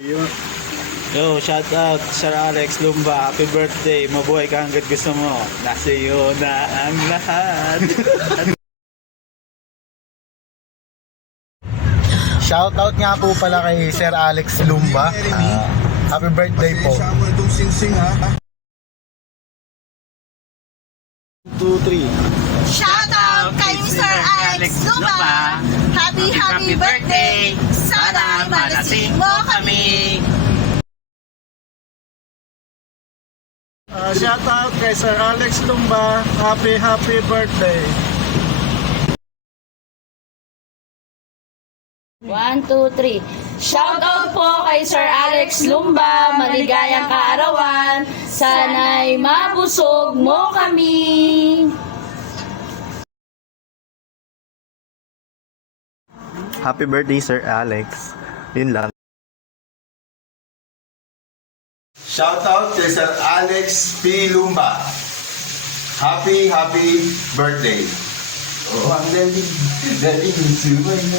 Yo, shout out Sir Alex Lumba. Happy birthday. Mabuhay ka hanggat gusto mo. Nasa iyo na ang lahat. Shoutout nga po pala kay Sir Alex Lumba. Happy birthday po. 2, 3. Shout out kay Sir Alex Lumba. Happy birthday. Sana malasing mo kami. Shout out kay Sir Alex Lumba. Happy birthday. 1, 2, 3. Shout out po kay Sir Alex Lumba. Maligayang kaarawan. Sana'y mabusog mo kami. Happy birthday, Sir Alex. Yun lang. Shoutout kay Sir Alex P. Lumba. Happy birthday. Oh, ang galing. Galing. Sumay na.